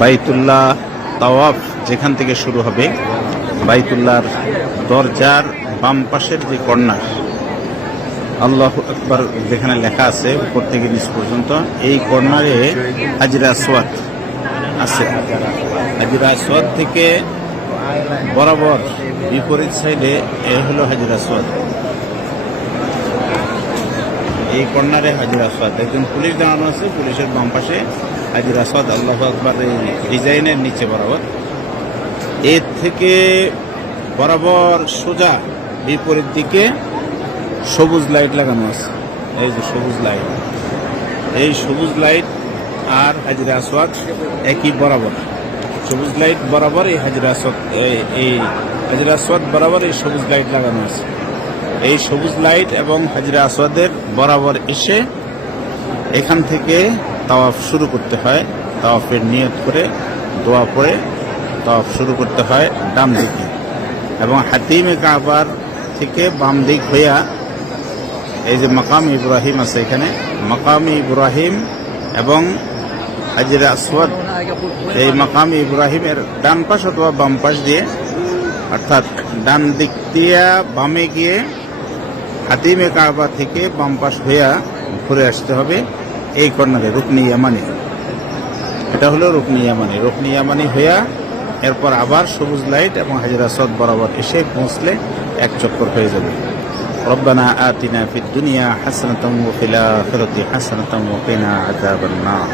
বাইতুল্লাহ তাওয়াফ যেখান থেকে শুরু হবে, বাইতুল্লাহর দরজার বাম পাশের যে কর্নার আল্লাহু আকবার যেখানে লেখা আছে উপর থেকে নিচ পর্যন্ত, এই কর্নারে হাজরে আসওয়াদ আছে। হাজরে আসওয়াদ থেকে বরাবর বিপরীত সাইডে এ হলো হাজরে আসওয়াদ। এই কর্নারে হাজরে আসওয়াদ, একজন পুলিশ দাঁড়ানো আছে, পুলিশের বাম পাশে হাজরে আসওয়াদ আল্লাহু আকবার এই ডিজাইনের নিচে বরাবর। এর থেকে বরাবর সোজা বিপরীত দিকে সবুজ লাইট লাগানো আছে। এই যে সবুজ লাইট, এই সবুজ লাইট আর হাজরে আসওয়াদ একই বরাবর। সবুজ লাইট বরাবর এই হাজরে আসওয়াদ, এই হাজরে আসওয়াদ বরাবর এই সবুজ লাইট লাগানো আছে। এই সবুজ লাইট এবং হাজরে আসওয়াদের বরাবর এসে এখান থেকে তাওয়াফ শুরু করতে হয়। তাওয়াফের নিয়ত করে দোয়া পড়ে তাওয়াফ শুরু করতে হয় ডান দিকে, এবং হাতিমে কাবার থেকে বাম দিক হইয়া এই যে মাকাম ইব্রাহিম আছে, এখানে মাকাম ইব্রাহিম এবং হাজরে আসওয়াদ, এই মাকাম ইব্রাহিমের ডান পাশ অথবা বাম পাশ দিয়ে, অর্থাৎ ডান দিক দিয়ে বামে গিয়ে হাতিমে কাবা থেকে বাম পাশ হইয়া ঘুরে আসতে হবে এই কর্নারে রুকনি ইয়ামানি। এটা হলো রুকনি ইয়ামানি। রুকনি ইয়ামানি হইয়া এরপর আবার সবুজ লাইট এবং হাজরে আসওয়াদ বরাবর এসে পৌঁছলে এক চক্কর হয়ে যাবে। রব্বানা আতিনা ফিদ দুনিয়া হাসানাতাম ওয়া ফিল আখিরাতি হাসানাতাম ওয়া কিনা আযাবান নার।